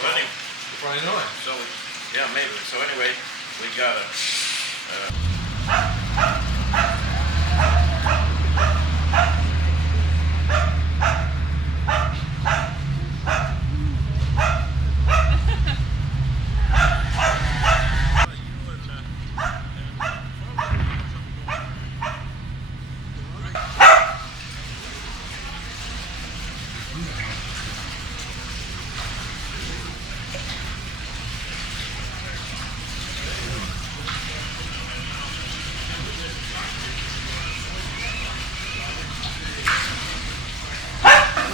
Well, anyway, you probably know it. so, yeah, maybe. So anyway, we got a...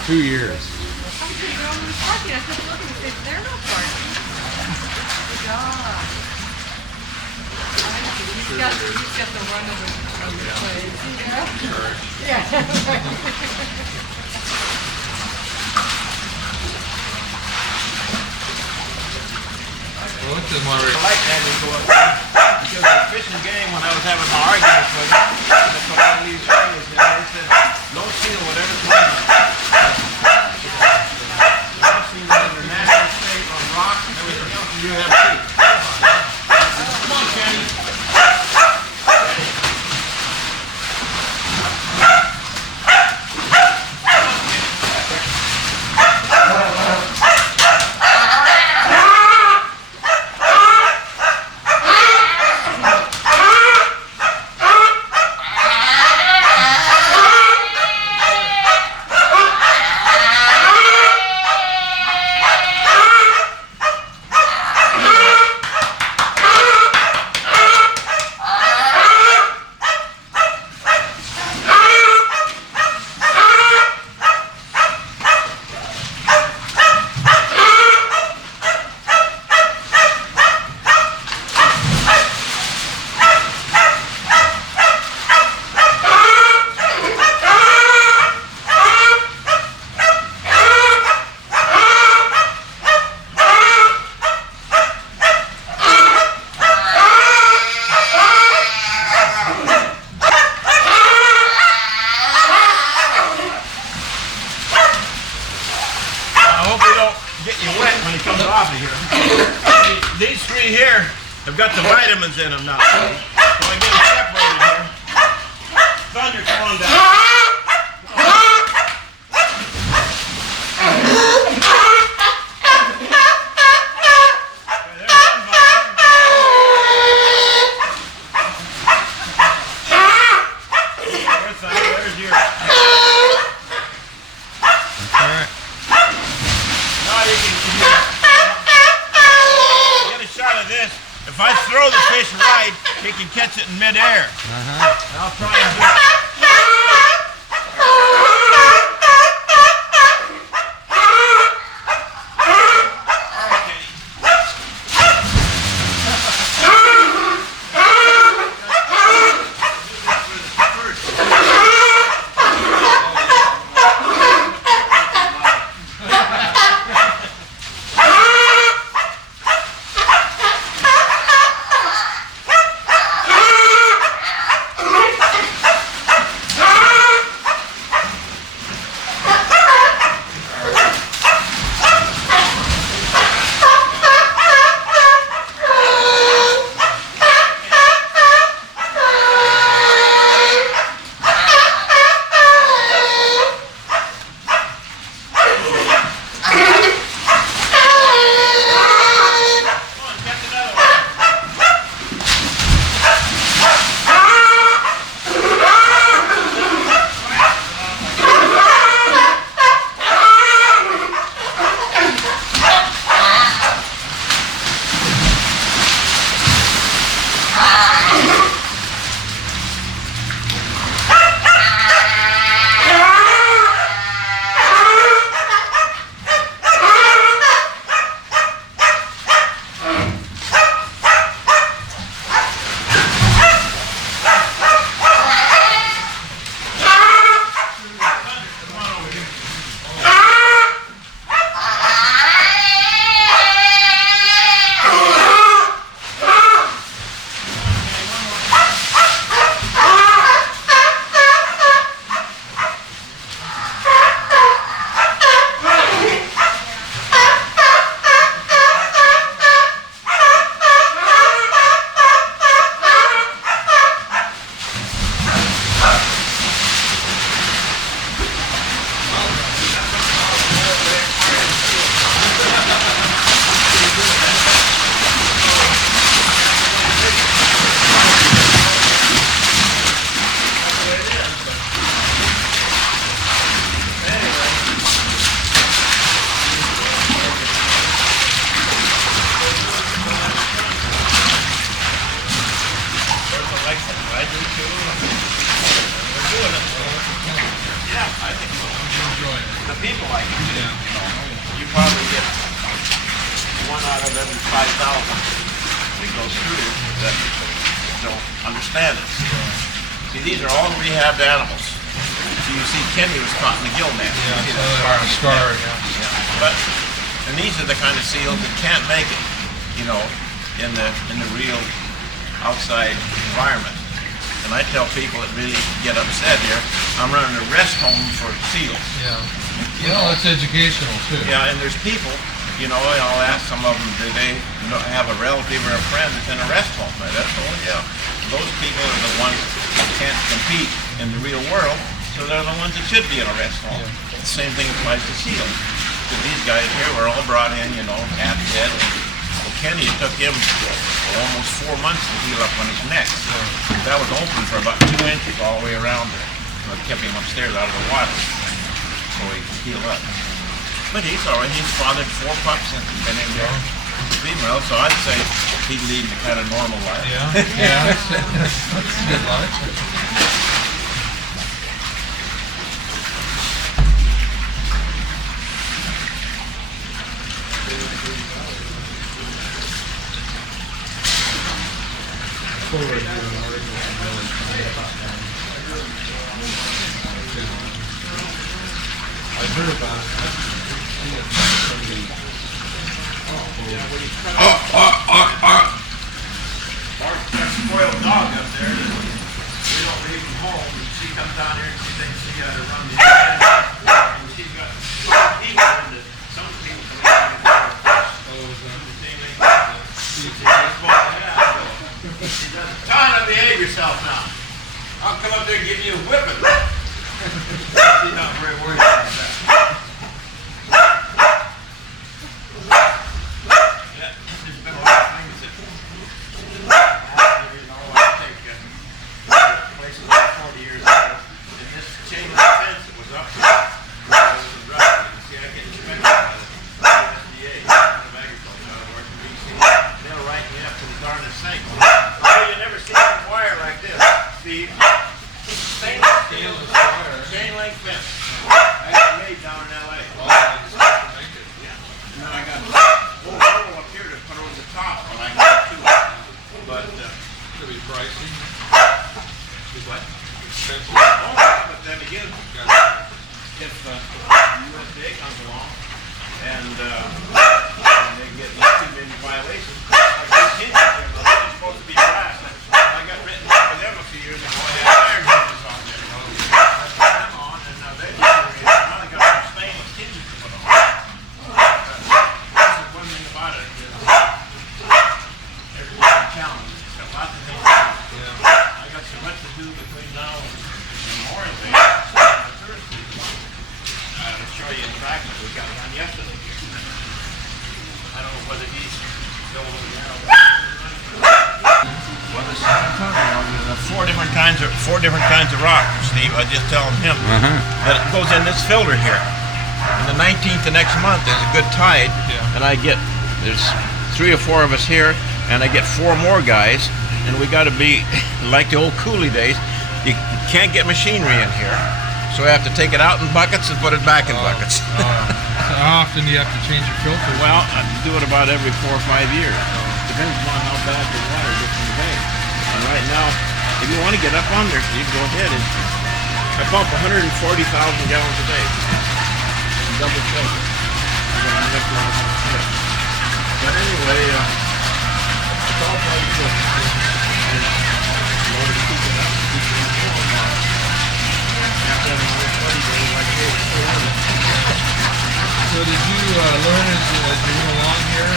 2 years. I kept looking and said, they're not parking. Good job. He's got the run of the place. Yeah. Well, look at them already. I like that when you go up there, because the fishing game, when I was having my arguments with them, that's what all these trainers did. They said, no seal, whatever time. I've seen that in the national state on rock and everything else, and you have sea. Come on, Kenny. These three here have got the vitamins in them now. So I get them separated here. Thunder, come on down. There's your... Now you can... Shot of this. If I throw the fish right, he can catch it in midair. I'll try and do it. out of every 5,000 that goes through that don't understand it. See, these are all rehabbed animals. So you see Kenny was caught in the gill net. Yeah, You see so that scar, Yeah. yeah. But, and these are the kind of seals that can't make it, you know, in the real outside environment. And I tell people that really get upset here, I'm running a rest home for seals. Yeah. Well, it's educational too. Yeah, and there's people, you know, I'll ask some of them, do they have a relative or a friend that's in a rest home? And that's, oh yeah. Those people are the ones that can't compete in the real world, so they're the ones that should be in a rest home. Yeah. The same thing applies to seals. Because these guys here were all brought in, you know, half dead. Well, Kenny, it took him almost 4 months to heal up on his neck. That was open for about 2 inches all the way around there. So it kept him upstairs out of the water so he could heal up. But he's all right. He's fathered 4 pups since he's been in there. Female, so I'd say he's leading a kind of normal life. Yeah, yeah, that's a good life. I heard about it. Mark's got a spoiled dog up there. We don't leave him home. She comes down here and she thinks she got to run the animals. And she's got people in the, some people come out and she doesn't. Trying to behave yourself now. I'll come up there and give you a whipping. She's not very worried about that. Yeah, there's been a lot of things that places like 40 years ago. And this chain link fence that was up here, was rough. You see, I get inspected by the USDA, Department of Agriculture, out of Washington, D.C. They'll write me up to the darnest thing. Oh, you never seen a wire like this, Steve. Chain link fence. I got it made down in L.A. Now I got a whole roll up here to put over the top when I get to it. But, Could be pricey. what? Expensive. Oh, yeah, but then again, if USDA comes along and they get too many violations, like these hinges there, they're supposed to be glass. I got written up with them a few years ago. I had iron hinges on there. I put them on, and they now they got some stainless hinges to put on. This is one thing about it. Everybody's a challenge. It's got lots of things to do. Yeah. I got so much to do between now and Memorial Day. I'll show you in fact that we got done yesterday. I don't know whether he's still over there. Well, this is four different kinds of rock, Steve. I just telling him that it goes in this filter here. On the 19th of next month, there's a good tide, and there's 3 or 4 of us here, and I get 4 more guys, and we got to be like the old coolie days. You can't get machinery in here, so I have to take it out in buckets and put it back in buckets. So how often do you have to change your filter? Well, I do it about every 4 or 5 years. Depends on how bad the water gets in the bay. And right now, if you want to get up on there, Steve, go ahead. I pump 140,000 gallons a day. Double filter. But anyway, it's all probably good. And in order to keep it up, keep it warm, after having a 40 days like this, So did you learn as you went along here?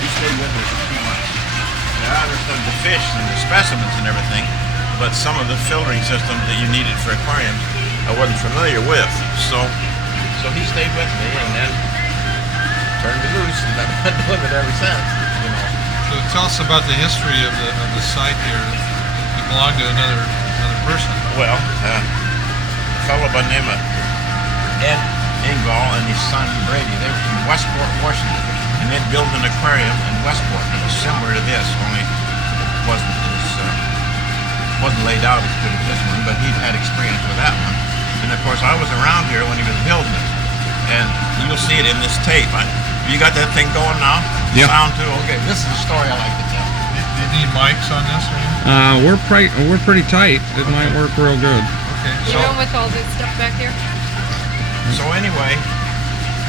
He stayed with me for 2 months. Now, I understood the fish and the specimens and everything, but some of the filtering systems that you needed for aquariums I wasn't familiar with. So he stayed with me and then turned me loose, and I've been doing it ever since. You know. So tell us about the history of the site here. You belong to another person. Well, a fellow by the name of Ed Engvall and his son Brady, they were from Westport, Washington, and they'd built an aquarium in Westport that was similar to this, only it wasn't laid out as good as this one, but he'd had experience with that one. And of course, I was around here when he was building it. and you'll see it in this tape. You got that thing going now? Yep. Sound too? Okay, this is a story I like to tell. Do you need mics on this or anything? We're pretty tight. It might work real good. Okay, You so know, with all this stuff back there? So anyway,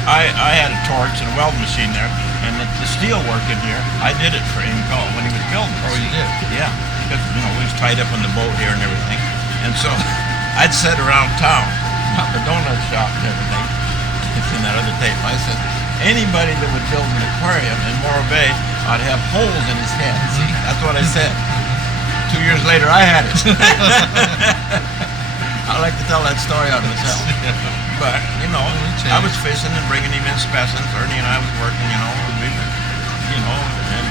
I had a torch and a welding machine there, and the steel work in here, I did it for him when he was building. oh, you did? Yeah, because we was tied up on the boat here and everything, and so I'd sit around town, not the donut shop and everything. It's in that other tape. I said anybody that would build an aquarium in Morro Bay ought to have holes in his head. See, that's what I said. 2 years later, I had it. I like to tell that story on myself. But, you know, I was fishing and bringing him in specimens. Ernie and I was working, you know, and we were, you know, and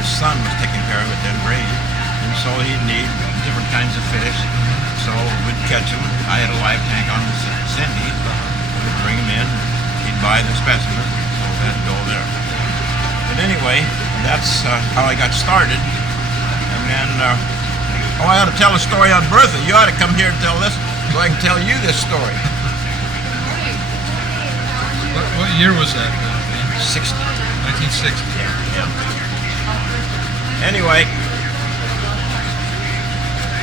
his son was taking care of it then, Brady. And so he'd need different kinds of fish. So we'd catch them. I had a live tank on the Cindy. We'd bring him in. He'd buy the specimens. So that'd go there. But anyway, that's how I got started. And then, I ought to tell a story on Bertha. You ought to come here and tell this so I can tell you this story. What year was that? 60. 1960. Yeah. Anyway,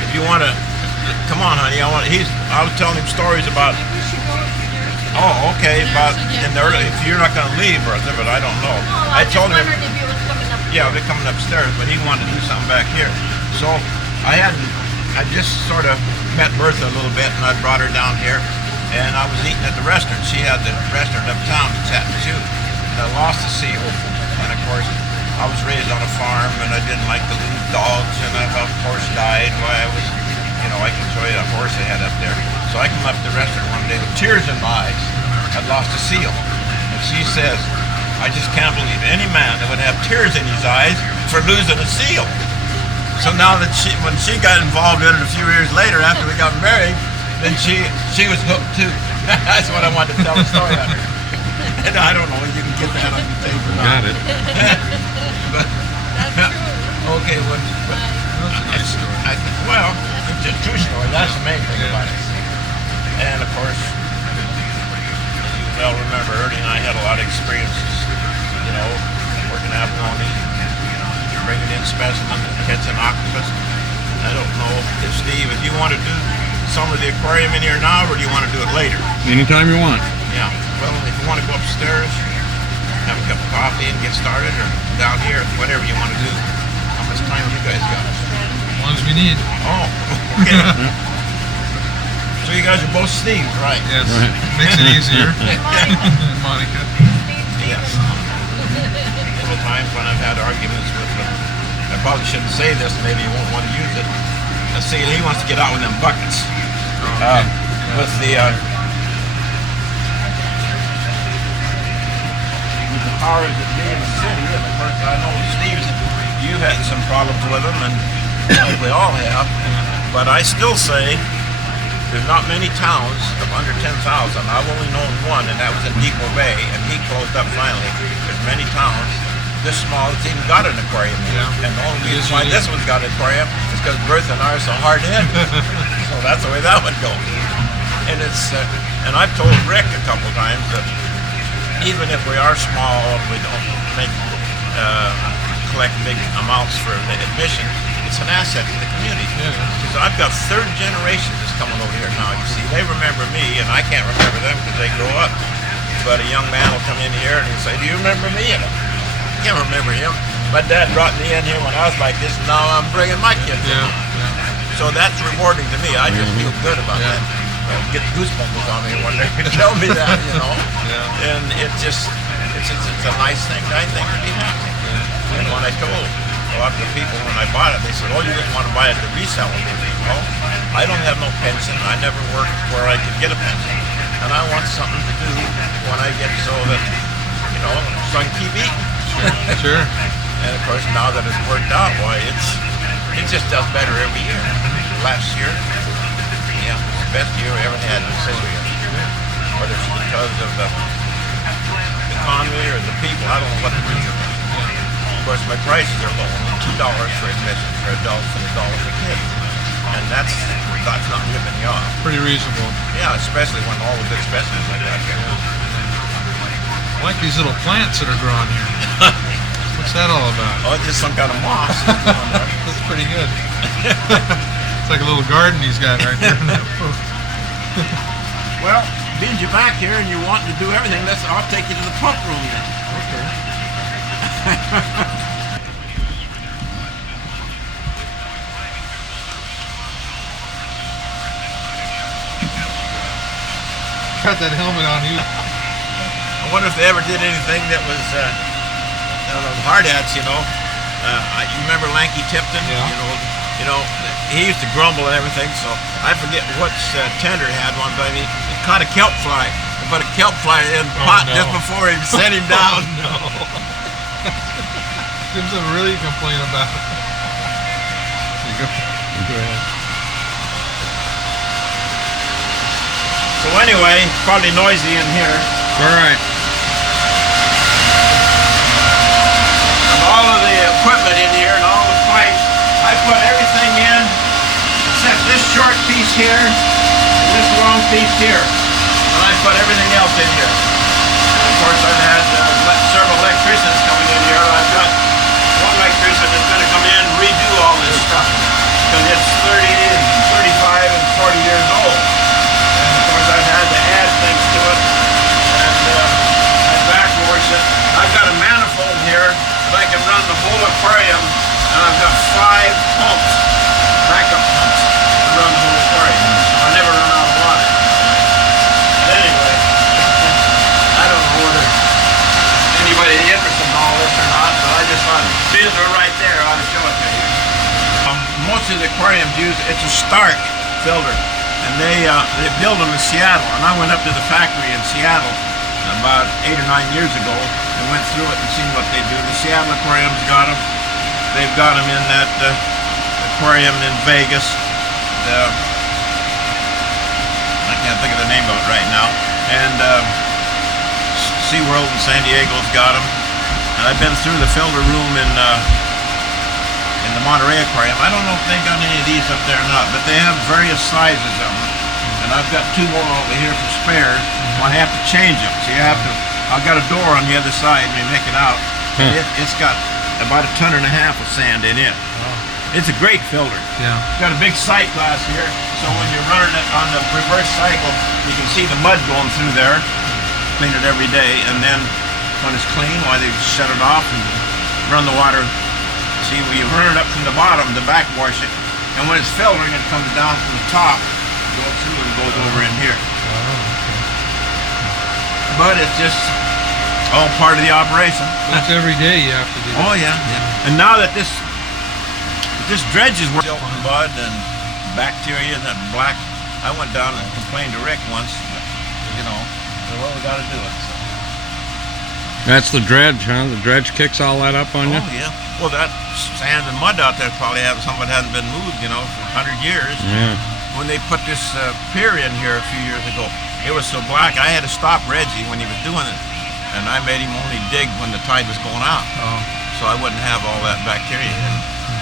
if you want to, come on, honey. I was telling him stories about. We should go upstairs. Oh, okay. About in the early. If you're not going to leave, Bertha, but I don't know. Oh, I told him. wondered if you was coming up. Yeah, they're coming upstairs, but he wanted to do something back here. So I just sort of met Bertha a little bit, and I brought her down here, and I was eating at the restaurant. She had the restaurant uptown in Chattahoochee, and I lost the seal. And of course, I was raised on a farm, and I didn't like to leave dogs, and a horse died while I was, you know, I can show you a horse I had up there. So I come up to the restaurant one day with tears in my eyes. I'd lost a seal. And she says, I just can't believe any man that would have tears in his eyes for losing a seal. So now that when she got involved in it a few years later after we got married, then she was hooked too. That's what I wanted to tell a story on her. And I don't know if you can get that on the tape or not. Got it. But, okay, well, That's a nice story. well, it's a true story. That's the main thing about it. And of course, you well remember, Ernie and I had a lot of experiences, you know, working abalone, bringing in specimens, catching octopus. I don't know if Steve, if you want to do some of the aquarium in here now, or do you want to do it later? Anytime you want. Yeah. Well, if you want to go upstairs, have a cup of coffee and get started, or down here, whatever you want to do. How much time you guys got? As long as we need. Oh, okay. So you guys are both Steves, right? Yes. Right. Makes it easier. Monica. Yes. There were times when I've had arguments with him. I probably shouldn't say this, maybe he won't want to use it. Let's see, he wants to get out with them buckets. Okay. With the powers that be in the city, and of course I know Steve's, you've had some problems with them, and we all have. But I still say there's not many towns of under 10,000. I've only known one, and that was in Depot Bay, and he closed up finally. There's many towns this small that's even got an aquarium. Yeah. And the only reason why this one's got an aquarium is because Bertha and I are so hard-headed. So that's the way that would go. And it's and I've told Rick a couple times that even if we are small and we don't collect big amounts for the admission, it's an asset to the community. Yeah. Because I've got third generation that's coming over here now. You see, they remember me, and I can't remember them because they grow up. But a young man will come in here and he'll say, "Do you remember me?" And I can't remember him. My dad brought me in here when I was like this, and now I'm bringing my kids in. Yeah. So that's rewarding to me. I just feel good about Yeah. that. I get goosebumps on me when they tell me that, you know. Yeah. And it's a nice thing, I think, to be happy. And when I told a lot of the people when I bought it, they said, "Oh, you didn't want to buy it to resell it." Well, I don't have no pension. I never worked where I could get a pension. And I want something to do when I get so that, you know, so I can keep eating. Sure. And of course, now that it's worked out, why, it just does better every year. Last year, yeah, it's the best year we ever had in this area. Whether it's because of the economy or the people, I don't know what the reason is. Of course, my prices are low. Only $2 for admission for adults and $1 for kids. And that's not ripping you off. Pretty reasonable. Yeah, especially when all the good specimens I got here. I like these little plants that are growing here. What's that all about? Oh, it's just some kind of moss. That's pretty good. It's like a little garden he's got right there. Well, being you're back here and you want to do everything, I'll take you to the pump room then. Okay. Got that helmet on you. I wonder if they ever did anything that was hard hats, you remember Lanky Tipton? Yeah. He used to grumble and everything, so I forget what Tender had one time. He caught a kelp fly, but a kelp fly in the pot just before he sent him down. Oh, no. There's something really to complain about. Go ahead. So anyway, it's probably noisy in here. All right. And all of the equipment in here and all the pipes, I put everything in except this short piece here and this long piece here. And I put everything else in here. And of course I've had several electricians coming in here. I've got one electrician that's going to come in and redo all this stuff. Because it's 30, 35, and 40 years old. And of course I've had to add things to it. And I backwash it. I've got a manifold here that I can run the whole aquarium. And I've got 5 pumps, backup pumps, to run the whole aquarium. So I never run out of water. But anyway, I don't know whether anybody's interested in all this or not, but I just thought, these are right there, I ought to show it to you. Most of the aquariums it's a Stark filter, and they build them in Seattle. And I went up to the factory in Seattle about 8 or 9 years ago and went through it and seen what they do. The Seattle aquarium's got them. They've got them in that aquarium in Vegas. I can't think of the name of it right now. And SeaWorld in San Diego's got them. And I've been through the filter room in the Monterey Aquarium. I don't know if they've got any of these up there or not, but they have various sizes of them. And I've got 2 more over here for spares. I have to change them. So I've got a door on the other side when you make it out. It's got about 1.5 tons of sand in it. It's a great filter. Yeah. It's got a big sight glass here, so when you're running it on the reverse cycle, you can see the mud going through there. Clean it every day, and then when it's clean, they shut it off and run the water. See, when you run it up from the bottom to backwash it, and when it's filtering, it comes down from the top, goes through and goes over in here. But it's just all part of the operation. That's every day you have to do. Oh yeah, yeah. And now that this dredge is silt and mud and bacteria and that black, I went down and complained to Rick once. Well, we got to do it. So. That's the dredge, huh? The dredge kicks all that up on you? Oh yeah. Well, that sand and mud out there probably somebody hasn't been moved, for 100 years. Yeah. When they put this pier in here a few years ago, it was so black I had to stop Reggie when he was doing it, and I made him only dig when the tide was going out, so I wouldn't have all that bacteria.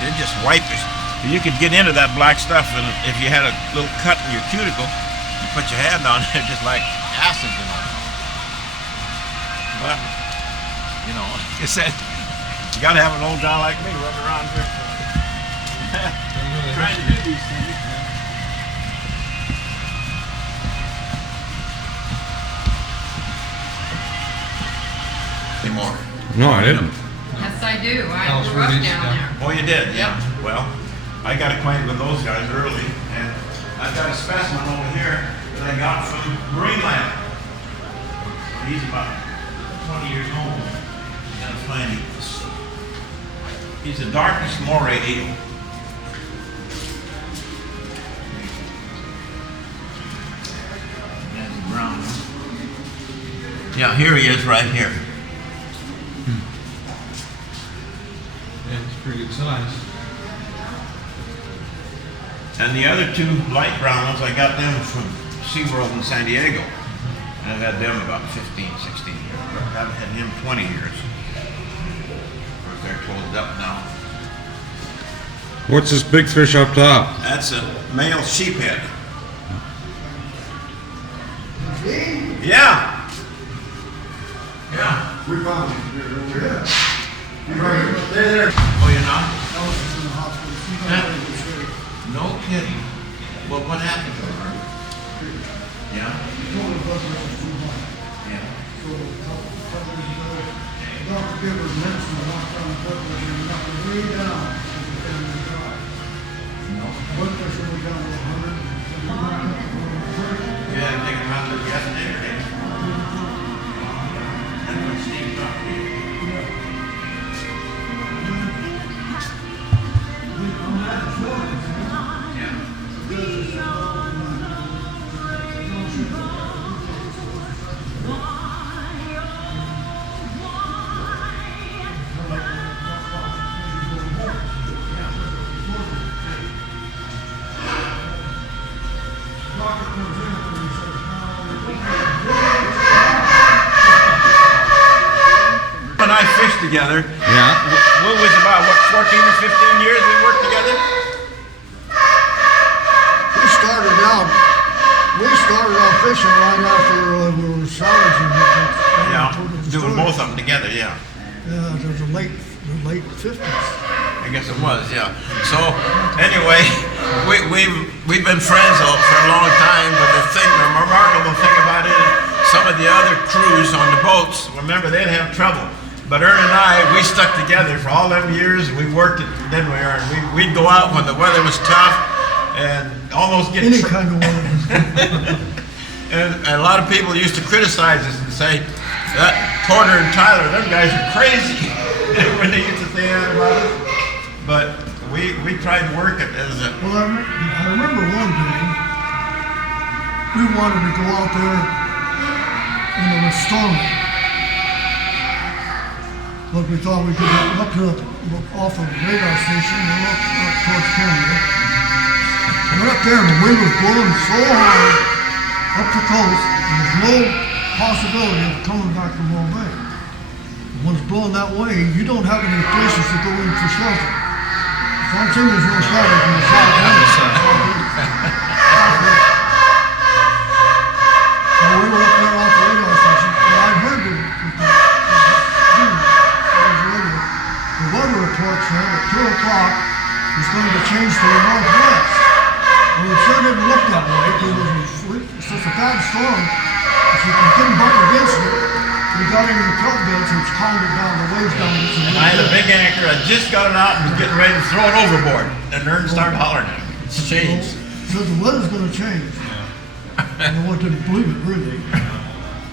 It just wiped it. You could get into that black stuff, and if you had a little cut in your cuticle, you put your hand on it, just like acid, But like I said, you got to have an old guy like me running around here trying to do these things. Anymore. No, I didn't. Yes, I do. I House grew up Rudy's, down yeah. there. Oh, you did? Yeah. Well, I got acquainted with those guys early, and I've got a specimen over here that I got from Marineland. He's about 20 years old. You gotta find him. He's the darkest moray eel. That's brown. Yeah, here he is right here. Yeah, it's pretty good size. And the other 2 light brown ones, I got them from SeaWorld in San Diego. And I've had them about 15, 16 years. I haven't had him 20 years. Of course, they're closed up now. What's this big fish up top? That's a male sheephead. Yeah. Yeah. We found him here earlier. They're there. Oh, you're not? Ellis is in the hospital. She's not Yeah. very good shape. No kidding. Well, what happened to her? Yeah? Told her blood pressure was too high. Yeah. So a couple days ago, the doctor gave her medicine to knock down the blood pressure and knocked it way down as the family died. No. Blood pressure went down to 100. You had to take him out to the yesterday, right? That's what Steve talked to you. Yeah. And I fished together. Yeah. What was about, 14 or 15 years we worked together? We started out fishing right after we were salvaging it. Yeah, doing both of them together, yeah. Yeah, it was the late 50s. I guess it was, yeah. So, anyway, we've been friends for a long time, but the remarkable thing about it is some of the other crews on the boats, remember, they'd have trouble. But Ernie and I, we stuck together for all them years. We worked it, didn't we, Ernie? We'd go out when the weather was tough and almost get Any kind of weather. And a lot of people used to criticize us and say, that Porter and Tyler, them guys are crazy. When they used to say that about us. But we tried to work it as a... Well, I remember one day, we wanted to go out there in a storm. But we thought we could get up off of the radar station and up towards Canada. We went up there and the wind was blowing so hard up the coast, and there's no possibility of coming back from Morro Bay. When it's blowing that way, you don't have any places to go in for shelter. So I'm saying there's no shelter from the south end. So we were up there off the radar station, and I heard the weather report said at 2 o'clock it's going to change to the northwest. Well, it sure didn't look that way because it was such a bad storm. If you couldn't buck against it, we got into the club beds and it's calmed it down, the waves down. And I had a big anchor, I just got it out and was getting ready to throw it overboard. And Ernie started hollering at me. It's changed. So the weather's going to change. I didn't believe it really.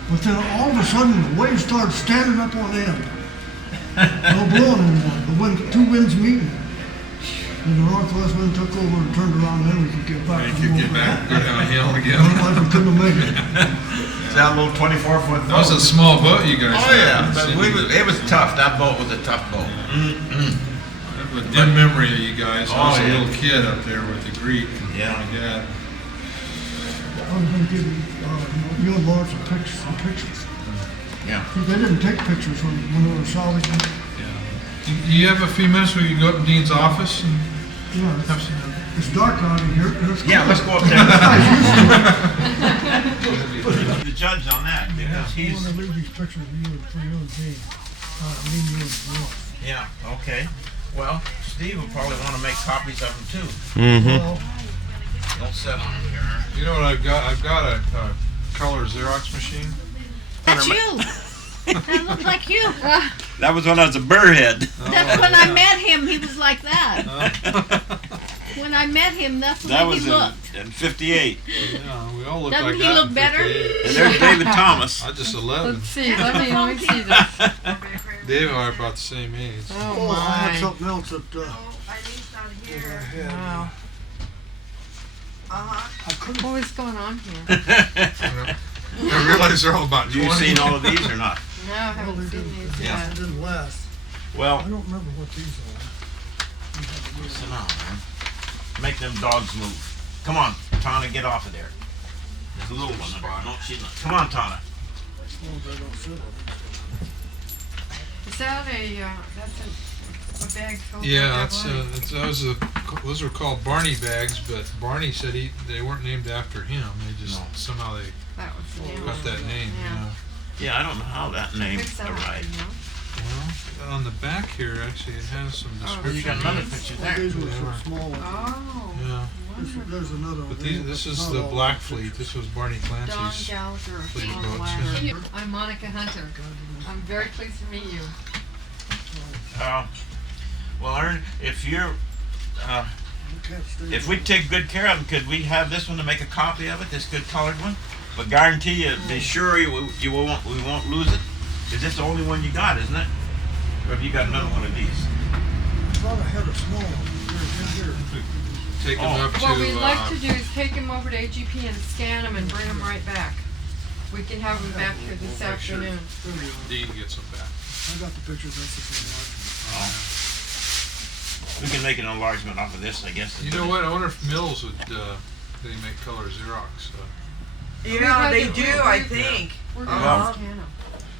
But then all of a sudden the waves started standing up on end. No blowing anymore. Two winds meeting. And the northwest wind took over and turned around, and then we could get back. You could get back, go downhill again. Otherwise we couldn't have made it. That little 24-foot boat. That was a small boat you guys Oh had. yeah, but it was tough. That boat was a tough boat. I have a dim memory of you guys. I was a little kid up there with the Greek and Yeah. my dad. I was going to give you and Lawrence some pictures. Yeah. They didn't take pictures when they were salvaging. Do you have a few minutes where you can go up to Dean's office and Yeah, have some? it's dark out in here. Yeah, let's go up there. The judge on that because I he's. want to leave these pictures of you for you and Dean. Me and you and Lawrence. Yeah. Okay. Well, Steve will probably want to make copies of them too. Mm-hmm. Well, Don't sit on them here. You know what I've got? I've got a color Xerox machine. That's you. That looked like you. That was when I was a burrhead. That's when I met him. He was like that. When I met him, that's the way he looked. in ¡58. Yeah, we all look Doesn't like he that. look in better? 58. And there's David Thomas. I just 11. Let's see. Let me see this. Dave and I are about the same age. Oh I had my. something else that Wow. I couldn't. What is going on here? I realize they're all about Have you 20. seen all of these or not? No, I haven't seen these Yeah. It yet. didn't last. I Well, don't remember what these are. sit down, man. Make them dogs move. Come on, Tana, get off of there. There's a little one under there. No, she's not. Come on, Tana. Oh, they don't sit on Is that a bag filled Yeah, with that those are called Barney bags, but Barney said they weren't named after him. They just No. somehow they That was the name got of that it. name. Yeah. Yeah, I don't know how that name Fix that up, arrived. you know? Well, on the back here, actually, it has some Well, description. you got another picture Well, there. these were some small ones. Oh. Yeah, There's another one. but this is Not the all Black the Fleet. pictures. This was Barney Don Clancy's. Gallagher Please on vote. the ladder. I'm Monica Hunter. I'm very pleased to meet you. Well, Ernie, if you're, You can't stay if we take good care of them, could we have this one to make a copy of it? This good colored one, but guarantee you, be sure we won't lose it. Is this the only one you got, isn't it? Or have you got another one of these? I thought I had a small one. Here. Take them Oh. up to. What we'd like to do is take them over to AGP and scan them and bring them right back. We can have them back here this We'll make sure. afternoon. There we are. Dean gets them back. I got the pictures. That's the same We can make an enlargement off of this, I guess. You know what? I wonder if Mills would. They make color Xerox. Yeah, they do, I think. We're Well, gonna scan them.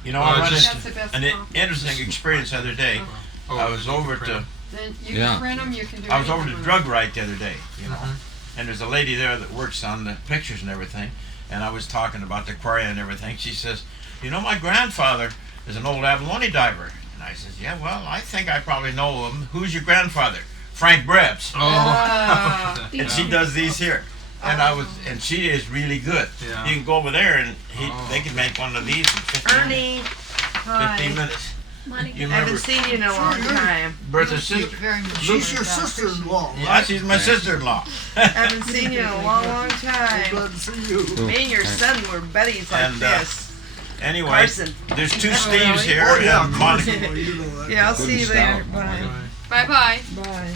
You know, Well, I run just- That's the best an copy. interesting experience the other day. Oh, I was you over can to print Then you Yeah. can print them, you can do I was over anything to with Drug Right the other day, you know, Mhm. and there's a lady there that works on the pictures and everything, and I was talking about the aquarium and everything. She says, you know, my grandfather is an old abalone diver. And I says, yeah, well, I think I probably know him. Who's your grandfather? Frank Brebs. Oh. And she does these here. And and she is really good. Yeah. You can go over there and Oh. they can make one of these in 15, Ernie, 15 hi. minutes. You remember Haven't seen you in a long time. Bertha's Thank you sister? very much. She's your That sister-in-law. Yeah, she's my sister-in-law. Haven't seen you in a long, long I'm time. glad to see you. Me and your son were buddies like And, this. Anyway, Carson. there's two Steves here. Oh, yeah, and Carson, Monica. well, you know that. Yeah, I'll Good see you stout. later. Bye. Bye-bye. Bye.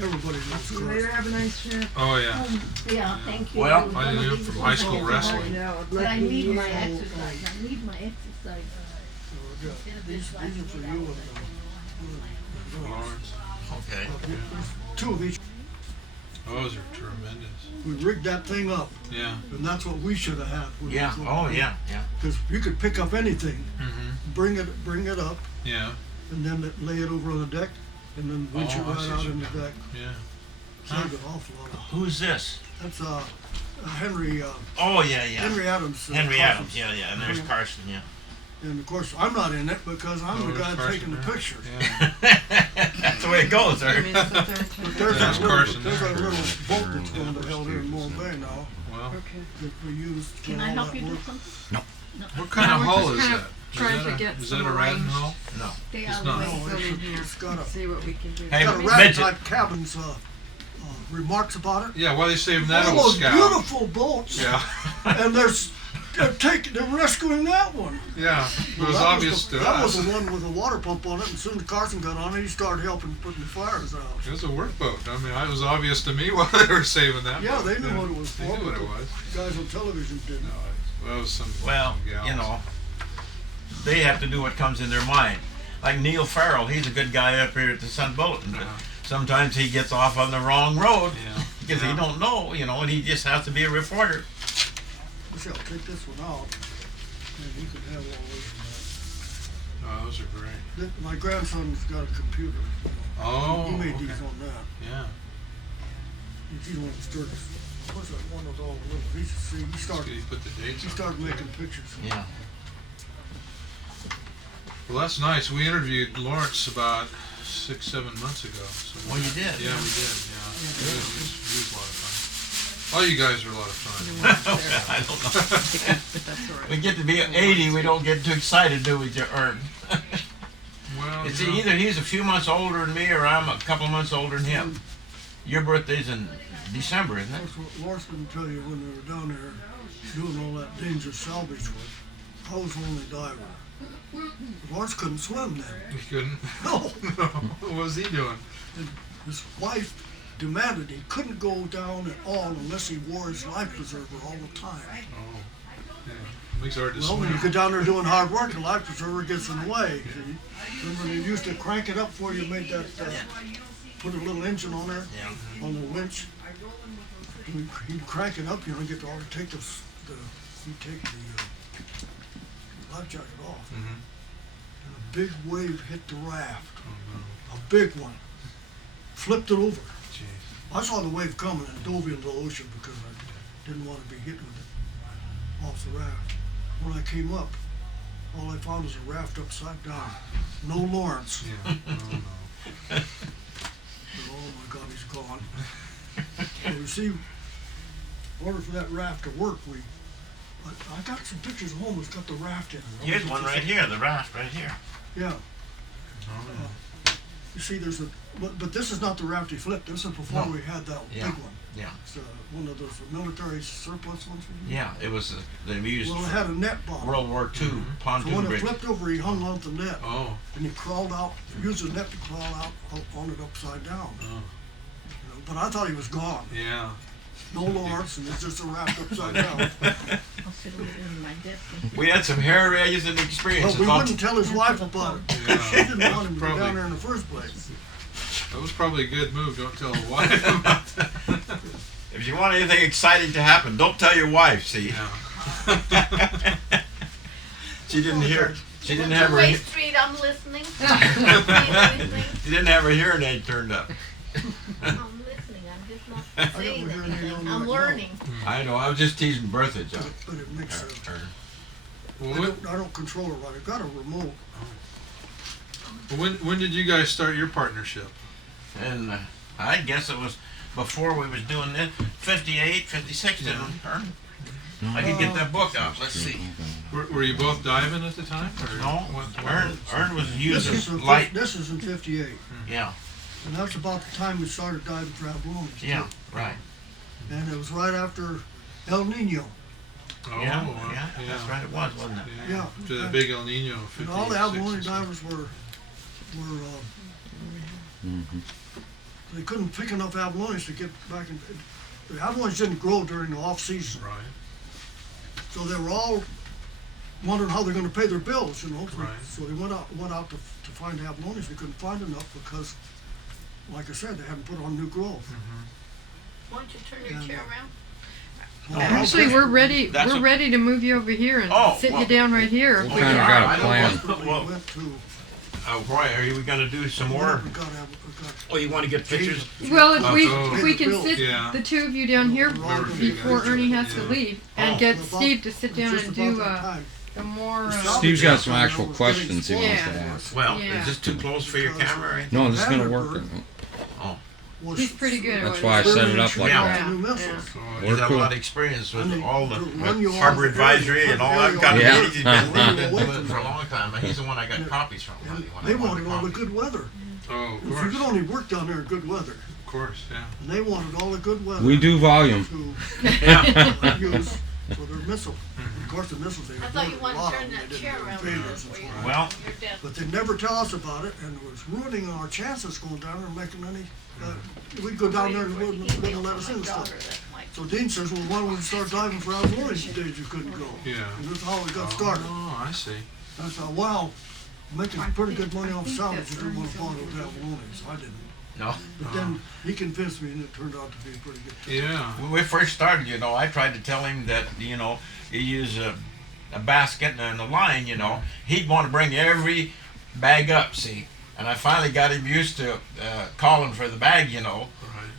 Everybody knows See you Carson. later. Have a nice trip. Oh yeah. Yeah, thank you. Well, I knew him from high school wrestling. But I need my exercise. I need my exercise. Yeah, These are for you and Lawrence. Okay. two of each. Those are tremendous. We rigged that thing up, Yeah. and that's what we should have had. Yeah. Oh, yeah. Yeah. Because you could pick up anything, Mm-hmm. bring it up, Yeah. and then lay it over on the deck, and then winch it Oh, I right see out what in you the mean. deck. Yeah. Saved an awful lot of. Who's this? That's Henry Oh, yeah, yeah. Henry Adams. Henry Carson. Adams. Yeah, yeah. And there's Carson. Yeah. And of course, I'm not in it because I'm Oh, the there's guy Carson taking the there. pictures. Yeah. That's the way it goes, I sir. mean, it's the third time. There's That's that little, Carson there's there. that little boat that's going to hell here in Morro Bay now Well, Okay. that we used for Can I all help that you do work. something? what kind of we're hull just is kind that? of trying to get Is some that a Radin arranged. hull? No. They It's are not. way. No, Fill in here. it's got a See what we can do. Hey, got a Midget. rat type cabins remarks about it. Yeah. Why are they saving that All old those scout? beautiful boats, Yeah. and they're rescuing that one. Yeah. It was That obvious the, to That was us. the one with the water pump on it, and soon as Carson got on it, he started helping putting the fires out. It was a workboat. I mean, it was obvious to me why they were saving that. Yeah, boat. they knew what it was They for. knew what but it was. the guys on television didn't. No, that was some. Well, some gals. you know, they have to do what comes in their mind. Like Neil Farrell, he's a good guy up here at the Sun Bulletin, but sometimes he gets off on the wrong road Yeah. because he don't know, you know, and he just has to be a reporter. I shall take this one out, and you can have all those. Oh, those are great. My grandson's got a computer. Oh. He made okay. these on that. Yeah. He's the one that started. What's that one with all the little pieces? See, he Did started. he put the dates He on? started making pictures. Yeah. Well, that's nice. We interviewed Lawrence about 6-7 months ago. So Well, you did. Yeah, we did. Yeah. He was a lot of fun. All you guys are a lot of fun. I don't know. But that's all right. We get to be 80, we don't get too excited, do we, Ern? Well, It's you know, either he's a few months older than me or I'm a couple months older than him. Your birthday's in December, isn't it? That's what Lawrence didn't tell you when we were down there doing all that dangerous salvage work. I was the only diver. Lawrence couldn't swim then. he couldn't. No. No. What was he doing? And his wife demanded he couldn't go down at all unless he wore his life preserver all the time. Oh. Yeah. Makes it hard to Well, when you swim. get down there doing hard work, the life preserver gets in the way. See? Remember they used to crank it up before you made that, put a little engine on there, Yeah. on the winch. You'd crank it up, you know, you get to take the life jacket off. Mhm. And a big wave hit the raft, Oh, no. a big one, flipped it over. Jeez. I saw the wave coming and dove into the ocean because I didn't want to be hit with it off the raft. When I came up, all they found was a raft upside down. No Lawrence. Yeah. Oh, no. Oh my God, he's gone. So you see, in order for that raft to work, I got some pictures at home. It's got the raft in it. Here's one right here, the raft right here. Yeah. Oh, You see, there's but this is not the raft he flipped. This is before No. we had that Yeah. big one. Yeah. It's one of those military surplus ones. Yeah, it was, they used Well, it had a net bottom. World War II So when pontoon it bridge. flipped over, he hung onto the net. Oh. And he crawled out, used the net to crawl out on it upside down. Oh. You know, but I thought he was gone. Yeah. No Lawrence, and it's just a raft upside down. I'll sit over there in my desk. We had some hairy-raising But experiences. we wouldn't tell his wife about it. Yeah. She didn't want him to go Probably. down there in the first place. That was probably a good move. Don't tell a wife about that. If you want anything exciting to happen, don't tell your wife, see? Yeah. She didn't hear. She didn't have her. Two-way street, I'm listening. I'm She didn't have her hearing aid turned up. listening, I'm just not saying never heard anything. anyone I'm like learning. I know. I was just teasing Bertha, John. But it makes sense. Well, I don't control it right. I've got a remote. when did you guys start your partnership? And I guess it was before we was doing this. 58, 56, didn't we, Ernie? I could get that book out. Let's see. Were you both diving at the time? Or No, Ern was This is using light. This is in '58, Yeah, and that's about the time we started diving for abalones. yeah, right. And it was right after El Nino. Oh, Yeah, wow. yeah, that's right. It was, wasn't it? Yeah. To the big El Nino. And all the abalone 56. divers were they couldn't pick enough abalones to get back in. The abalones didn't grow during the off season, Right. so they were all wondering how they're going to pay their bills, you know. So, Right. so they went out to find abalones. They couldn't find enough because, like I said, they hadn't put on new growth. Why don't you turn your chair around? Well, Actually, we're ready. That's We're a- ready to move you over here and Oh, sit well- you down right here. We kinda got a I don't plan. want- we well, went to. why are we going to do some more? We got Oh, you want to get pictures? Well, if Oh. we can sit Yeah. the two of you down here before Ernie has to leave, and Oh. get Steve to sit down and do the more. Steve's got some actual questions he wants to Yeah. ask. Well, Yeah. is this too close for your camera or anything? No, this is gonna work. He's pretty good at That's what why I he set it does. up like Yeah. that. New missiles. He's had a cool. lot of experience with And they all the run you with off harbor the advisory area, and all area that kind of Yeah. things. He's been Run doing away it from for a them. long time. He's the one I got copies from. And when they I wanted all the copies. good weather. Oh, of If you course. could only work down there in good weather, Of course, yeah. and they wanted all the good weather. We do volume. To Yeah. use for their missile. Of course, the missiles they I thought you built a wanted to lot of turn them, that they didn't chair do around favors and where you so on. Well, your desk. But they never tell us about it, and it was ruining our chances going down there and making any. We'd go down there and wouldn't let us in stuff. So Dean says, well, why don't we start diving for abalones the days you couldn't go? Yeah. And that's how we got started. Oh, I see. I thought, wow, making pretty good money off salvage, you don't want to follow those abalones. I didn't. no. But then he convinced me, and it turned out to be pretty good. Yeah. When we first started, I tried to tell him that, you use a basket and a line, he'd want to bring every bag up, see. And I finally got him used to calling for the bag,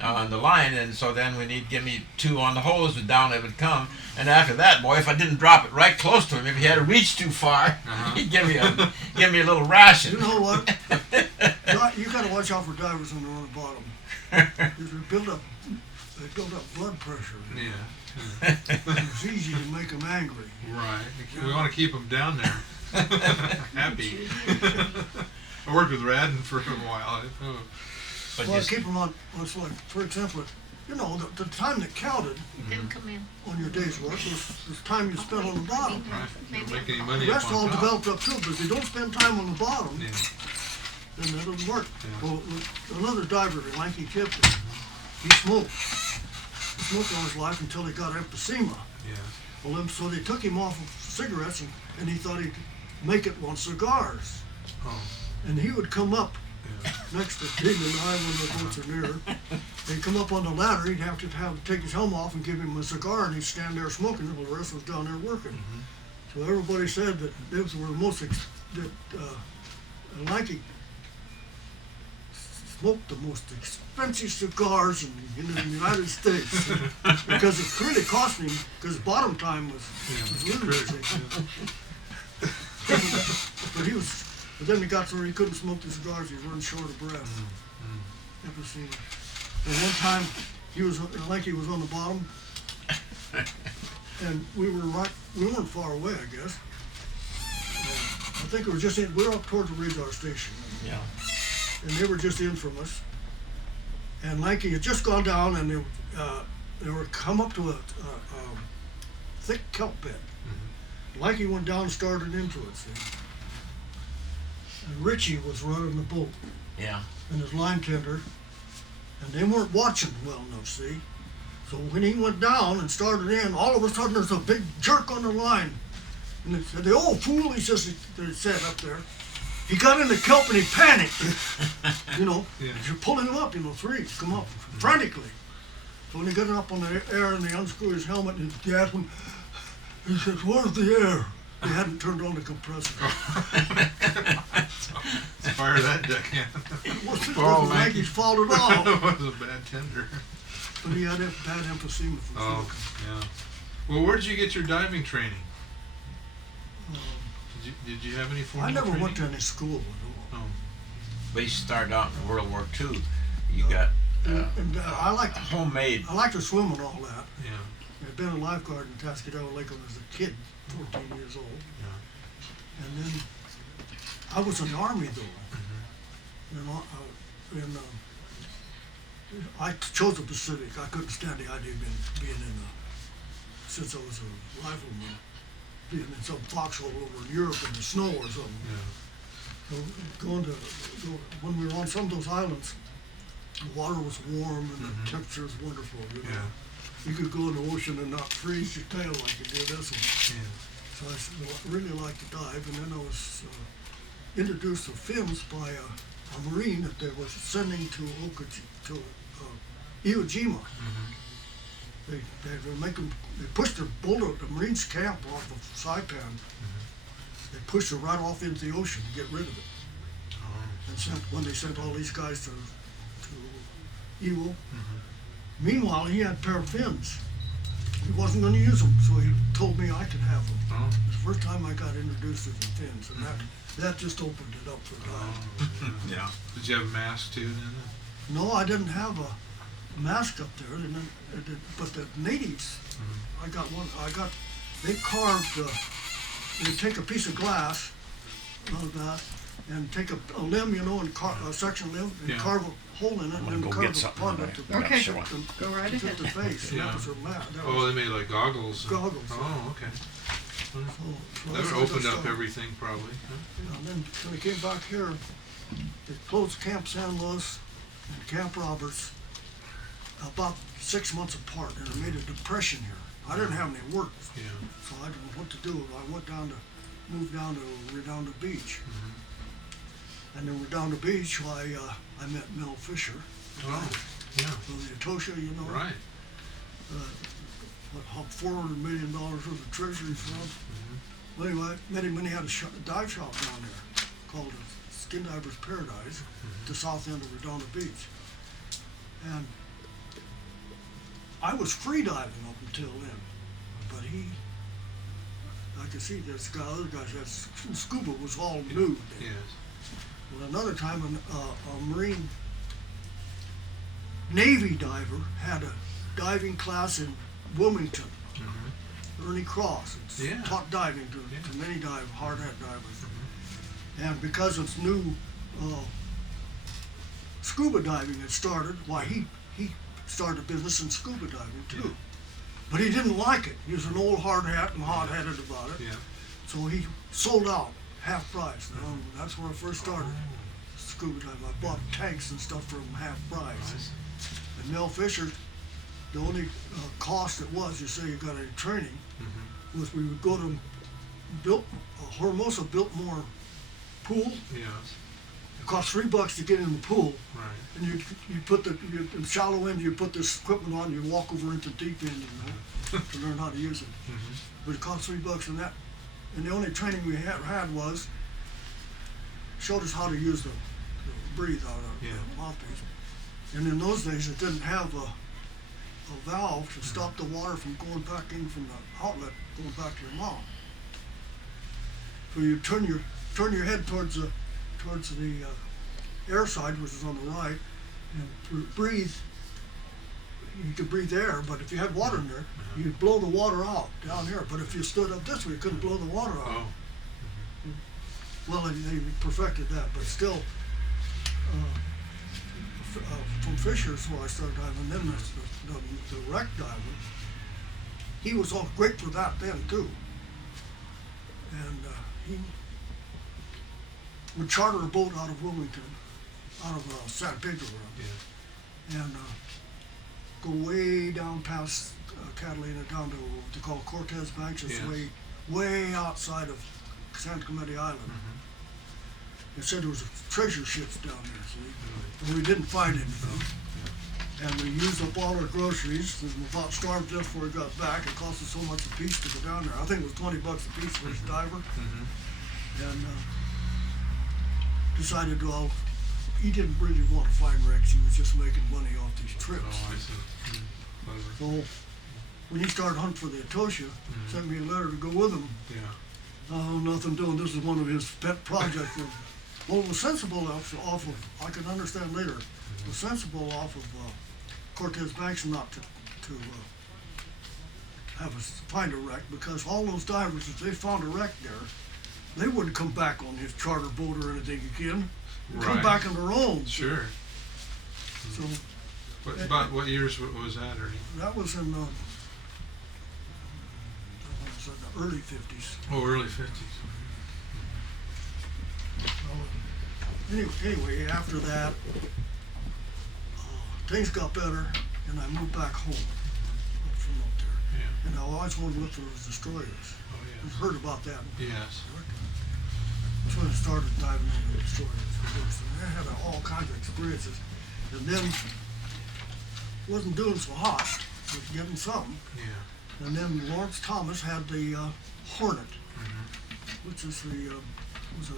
on the line. And so then when he'd give me 2 on the hose, and down it would come. And after that, boy, if I didn't drop it right close to him, if he had to reach too far, he'd give me a little ration. You know what? You got to watch out for divers when they're on the bottom. Because they build up blood pressure. Yeah. It's easy to make them angry. Right. We want to keep them down there. Happy. I worked with Radden for a while. Oh. But Well, just- keep them on, it's like, for example, the time that counted Didn't come in. on your day's work was the time you spent on the bottom. Right. Don't make any The money up rest all on top. developed up too, but if you don't spend time on the bottom, Yeah. then that doesn't work. Yeah. Well, another diver, the lanky kid, he smoked. He smoked all his life until he got emphysema. Yeah. Well, then, so they took him off of cigarettes, and he thought he'd make it on cigars. Oh. And he would come up Yeah. next to Dean and I when the boats are near. He'd come up on the ladder, he'd have to take his helmet off and give him a cigar, and he'd stand there smoking it while the rest was down there working. So everybody said that those were the most, Lanky smoked the most expensive cigars in the United States. Because it really cost him, because bottom time was Yeah. losing. Critical. he was, but then he got to where he couldn't smoke the cigars, he was running short of breath. Emphysema. And one time, he was, Lanky was on the bottom, and we weren't far away, I guess. I think we were just in, we were up towards the radar station. Yeah. And they were just in from us. And Lanky had just gone down, and they were come up to a thick kelp bed. Lanky went down and started into it, see. And Richie was running the boat, Yeah. and his line tender, and they weren't watching well enough, see. So when he went down and started in, all of a sudden there's a big jerk on the line. And they said, the old fool, he says, they said up there, he got in the kelp and he panicked. You know, Yeah. you're pulling him up, you know, three, come up frantically. So when he got up on the air and they unscrewed his helmet and he asked him, he says, where's the air? They hadn't turned on the compressor. Fire that deckhand. It wasn't Poor old Lanky's fault at all. That was a bad tender. But he had a bad emphysema from Oh, smoking. yeah. Well, where did you get your diving training? Um, Did you have any formal I never training? went to any school at all. Oh, But you started out in World War II. You got And I like homemade. to swim and all that. yeah. I'd been a lifeguard in Tascadero Lake when I was a kid, 14 years old. And then I was in the Army though. You know, I chose the Pacific. I couldn't stand the idea of being in since I was a rifleman, being in some foxhole over in Europe in the snow or something. Yeah. So when we were on some of those islands, the water was warm and the temperature was wonderful. You know? Yeah. You could go in the ocean and not freeze your tail like you did this one. Yeah. So I really liked to dive, and then I was introduced to fins by a Marine that they was sending to Iwo Jima. They pushed the boulder, the Marines camp off of Saipan. They pushed it right off into the ocean to get rid of it. And when they sent all these guys to Iwo. Meanwhile, he had a pair of fins. He wasn't going to use them, so he told me I could have them. Oh. It's the first time I got introduced to the fins, and that just opened it up for diving. Yeah. Did you have a mask too then? No, I didn't have a mask up there, and then, but the natives, I got one. They carved. They take a piece of glass, like that, and take a limb, you know, and a section limb, and Yeah. carve a hole in it, and then go carve get a something part over of it there. to Okay. Sure. Go right fit ahead. the face. And Yeah. that was her mask. Oh, they made like goggles. Goggles. Oh, okay. So That that's would what I opened up started. everything probably. Huh? Yeah, and then when we came back here, they closed Camp San Luis and Camp Roberts about 6 months apart, and it made a depression here. I didn't have any work, Yeah. so I didn't know what to do. I moved down to Redondo Beach. And then Redondo Beach, I met Mel Fisher, Oh, yeah. from the Etosha, you know. Right. $400 million worth of treasury funds. Well, anyway, I met him when he had a dive shop down there called Skin Divers Paradise at the south end of Redondo Beach. And I was free diving up until then, but I could see this guy, other guys, that scuba was all new. Yes. Well, another time, a Marine Navy diver had a diving class in Wilmington. Ernie Cross. It's Yeah. taught diving to many hard hat divers. And because it's new scuba diving had started, why he started a business in scuba diving too. But he didn't like it. He was an old hard hat and hot-headed about it. Yeah. So he sold out, half price. That's where I first started scuba diving. I bought tanks and stuff from half price. Nice. And Mel Fisher, the only cost it was, you say you got any training, was we would go to Hermosa Biltmore pool. Yes. It cost $3 to get in the pool, Right. and you put in shallow end, you put this equipment on, you walk over into deep end, you know, to learn how to use it. But it cost $3, and the only training we had was showed us how to use the breathe out of the mouthpiece. And in those days, it didn't have a valve to stop the water from going back in from the outlet, going back to your mouth. So you turn turn your head towards the air side, which is on the right, and breathe. You could breathe air, but if you had water in there, you'd blow the water out down here. But if you stood up this way, you couldn't blow the water out. Oh. Well, they perfected that, but still, from Fisher's where I started diving, then the wreck diving, he was all great for that then too. And he would charter a boat out of Wilmington, out of San Pedro, Yeah. and go way down past Catalina down to what they call Cortez Banks. It's Yes. way outside of Santa Clemente Island. They said there was treasure ships down there, see? And we didn't find anything. And we used up all our groceries, and we about starved just before we got back. It cost us so much a piece to go down there. I think it was $20 a piece for each diver. And decided, well, he didn't really want to find wrecks. He was just making money off these trips. Oh, I see. Clever. So when he started hunting for the Atocha, sent me a letter to go with him. Yeah. Oh, nothing doing. This is one of his pet projects. Well, it was sensible off of, I can understand later, it was sensible off of Cortez Banks not to have us find a wreck, because all those divers, if they found a wreck there, they wouldn't come back on his charter boat or anything again. They'd come Right. back on their own. Sure. So About what years was that, Ernie? that was in the early 50s. Oh, early 50s. Anyway, after that, things got better, and I moved back home from up there. Yeah. And I always wanted to look for those destroyers. Oh, I've yeah. heard about that. Yes. That's when I started diving into the destroyers. And I had all kinds of experiences. And then, wasn't doing so hot, was getting something. Yeah. And then Lawrence Thomas had the Hornet, which is was a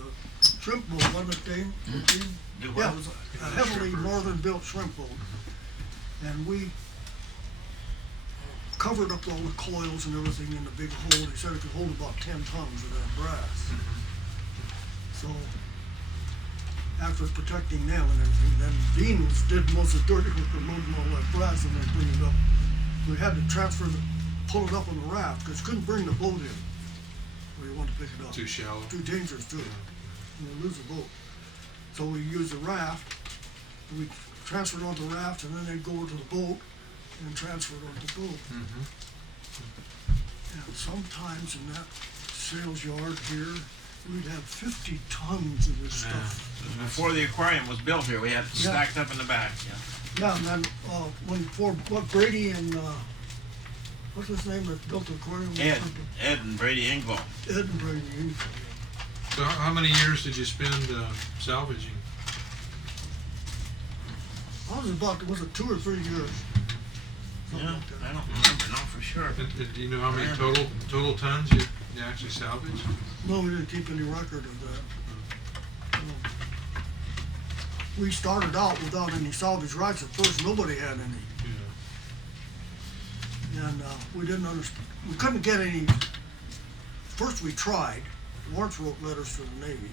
shrimp boat, wasn't it, Dave? Yeah, it was a heavily northern-built shrimp boat. And we covered up all the coils and everything in the big hold. He said it could hold about 10 tons of that brass. So, after protecting them and everything, then Dean did most of the dirty work of loading all that brass and then bringing it up. We had to pull it up on the raft, because couldn't bring the boat in where you want to pick it up. Too shallow. Too dangerous too. You lose the boat. So we used the raft, and we transferred onto the raft, and then they'd go to the boat and transfer it onto the boat. And sometimes in that sales yard here, we'd have 50 tons of this stuff. Before the aquarium was built here, we had it stacked up in the back. Yeah, and then what Brady and what's his name that built the aquarium? Ed and Brady Engvall. Ed and Brady. So how many years did you spend salvaging? Was it 2 or 3 years? Something Yeah, like that. I don't remember, no, for sure. And do you know how many total tons you actually salvaged? No, we didn't keep any record of that. We started out without any salvage rights at first. Nobody had any. Yeah. And we didn't understand. We couldn't get any. First we tried. Lawrence wrote letters to the Navy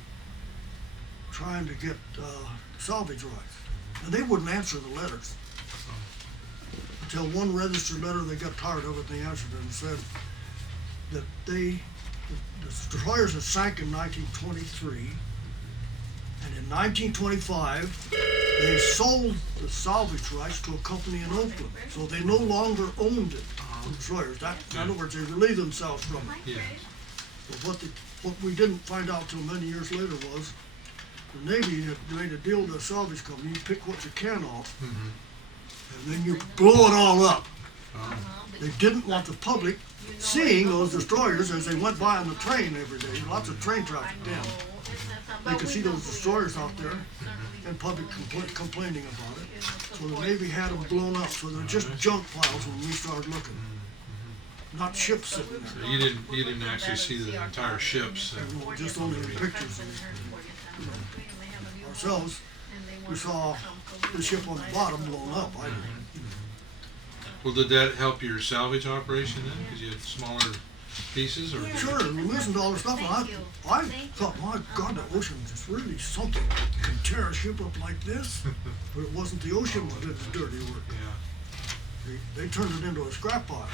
trying to get salvage rights. And they wouldn't answer the letters. Until one registered letter they got tired of it, and they answered it and said that the destroyers had sank in 1923, and in 1925 they sold the salvage rights to a company in Oakland, so they no longer owned it. The destroyers. In other words, they relieved themselves from it. Yeah. But what we didn't find out till many years later was the Navy had made a deal with the salvage company. You pick what you can off, and then you blow it all up. They didn't want the public seeing those destroyers as they went by on the train every day. Lots of train traffic then. They could see those destroyers out there, and public complaining about it. So the Navy had them blown up, so they're just junk piles when we started looking. Not ships sitting there. So you didn't actually see the entire ships. No, just only in pictures. Ourselves, we saw the ship on the bottom blown up. I didn't. Well, did that help your salvage operation then? Because you had smaller pieces or? Sure, we listened to all the stuff, and Thank you. I Thank you. thought, my God, the ocean is really something. You can tear a ship up like this, but it wasn't the ocean that did the dirty work. Yeah. They turned it into a scrap pile.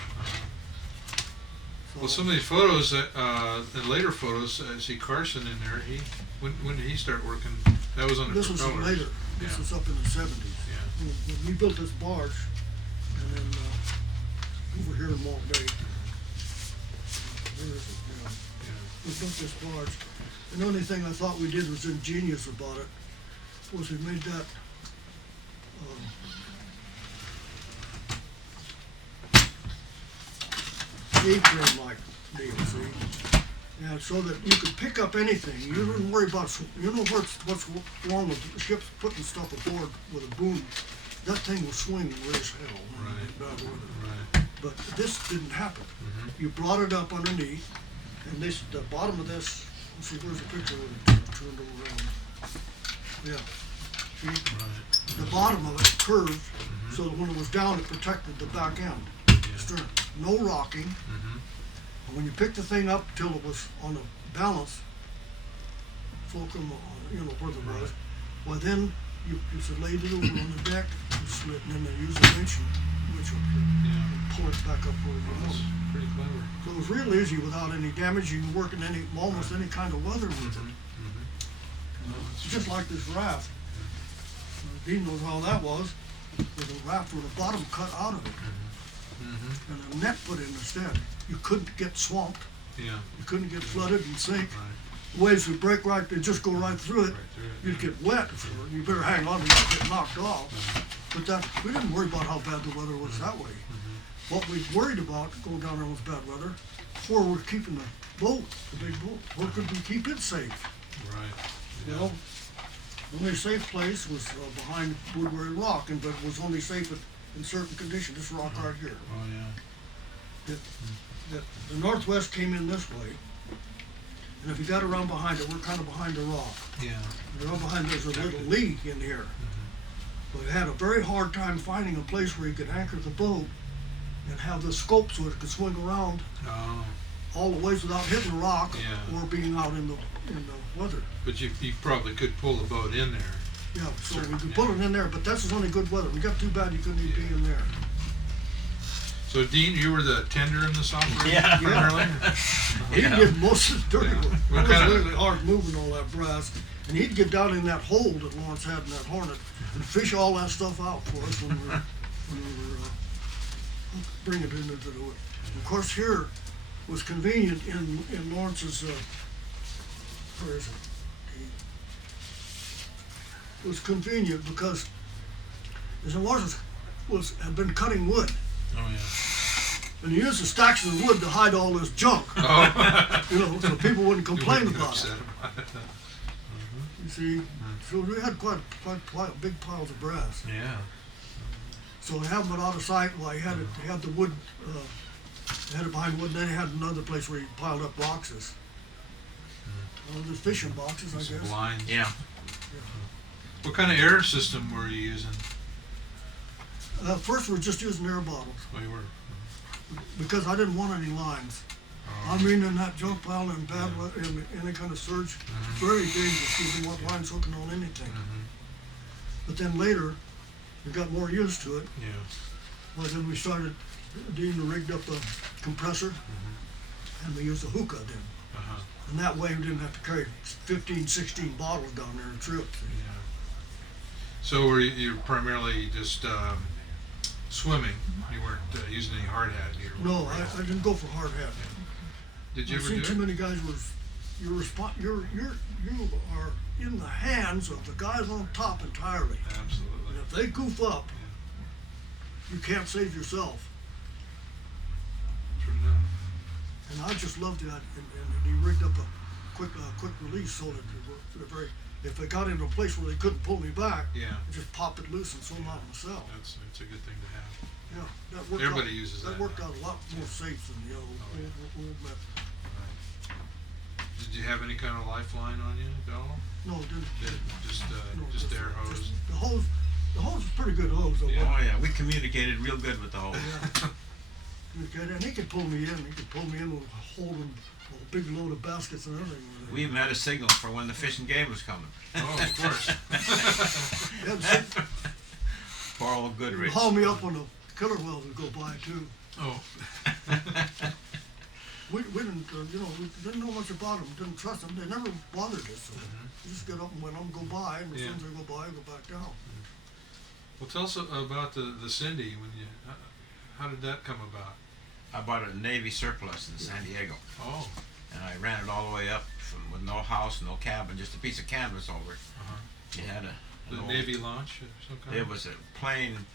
Well, some of these photos, and later photos, I see Carson in there. When did he start working? That was on the This was propellers. later. This Yeah. was up in the 70s. Yeah. When we built this barge, and then over here in Malt Bay, where is it? Yeah. Yeah. We built this barge, and the only thing I thought we did was ingenious about it was we made that apron like deal, see? Yeah, so that you could pick up anything. You didn't worry about, you know what's wrong with ships putting stuff aboard with a boom. That thing will swing way as hell. Right. in bad weather. Right. But this didn't happen. Mhm. You brought it up underneath, and the bottom of this, let's see, where's the picture of it turned around? Yeah. See, Right. the bottom of it curved, so that when it was down, it protected the back end, Yeah. stern. No rocking. Mhm. And when you picked the thing up till it was on a balance, fulcrum, you know, where it was, well then, you said lay it over on the deck, you slit, and then they use a winch up here, Yeah. and pull it back up where you That's want it. pretty clever. So it was real easy without any damage. You can work in almost any kind of weather with it. It's just like this raft. Dean knows how that was. With a raft with a bottom cut out of it Mhm. and a net put in instead. You couldn't get swamped. Yeah. You couldn't get flooded and sink. Right. Waves would break right, they'd just go right through it. Right through it. You'd get wet. You better hang on to not get knocked off. But we didn't worry about how bad the weather was that way. What we worried about going down there with bad weather, where we're keeping the boat, the big boat. Where could we keep it safe? Right. You Yeah. know, the only safe place was behind Woodbury Rock, but it was only safe in certain conditions. This rock right here. Oh yeah. The northwest came in this way, and if you got around behind it, we're kind of behind the rock. Yeah. And around behind there's a little lee in here. But we had a very hard time finding a place where you could anchor the boat and have the scope so it could swing around Oh. all the ways without hitting the rock Yeah. or being out in the weather. But you probably could pull the boat in there. Yeah, so we Sure, could yeah. put it in there, but that's only good weather. We got too bad you couldn't even be in there. So Dean, you were the tender in this operation Yeah. primarily? He did most of the dirty Yeah. work. What It was kind of- really hard moving all that brass. And he'd get down in that hole that Lawrence had in that Hornet and fish all that stuff out for us when we were bringing it into the wood. Of course, here was convenient in Lawrence's, where is it? It was convenient because Lawrence had been cutting wood. Oh yeah. And he used the stacks of wood to hide all this junk, Oh. you know, so people wouldn't You complain wouldn't get about it. upset about it. You see, so we had quite big piles of brass. Yeah. So we have it out of sight. Well, he had the wood, he had it behind wood, and then he had another place where he piled up boxes. The fishing boxes, I Some guess. blinds. Yeah. What kind of air system were you using? First, we were just using air bottles Oh, you were. because I didn't want any lines. I mean, in that junk pile in bad weather, in any kind of surge, very dangerous. You didn't want lines hooking on anything. But then later, we got more used to it. Yeah. Well, then we started, Dean rigged up a compressor, and we used a hookah then. Uh-huh. And that way we didn't have to carry 15, 16 bottles down there and trip. Yeah. So were you primarily just swimming? You weren't using any hard hat gear? No, I didn't go for hard hat. Did you I've ever seen do too it? many guys you are in the hands of the guys on top entirely. And Absolutely. if they goof up, you can't save yourself. True enough. And I just loved that. And he rigged up a quick release so that if they got into a place where they couldn't pull me back, Yeah. I just pop it loose and swim out myself. It's a good thing to have. Yeah, that worked Everybody out, uses that that worked now. out a lot more safe than the old method. Did you have any kind of lifeline on you at all? No, it didn't. No, Just air hose? just the hose was pretty good hose though. Yeah. Oh, yeah, we communicated real good with the whole. Yeah. And he could pull me in. He could pull me in with holding a big load of baskets and everything. We even had a signal for when the fishing game was coming. Oh, of course. Yeah, so Poor old he'd Goodrich. haul me up when the killer whales would go by too. Oh. We didn't, we didn't know much about them, didn't trust them. They never bothered us. So we just get up and went on, go by, and as soon as they go by, go back down. Well, tell us about the Cindy. How did that come about? I bought a Navy surplus in San Diego, Oh. and I ran it all the way up with no house, no cabin, just a piece of canvas over it. Uh-huh. You had an The old- Navy launch of some kind? It was a plane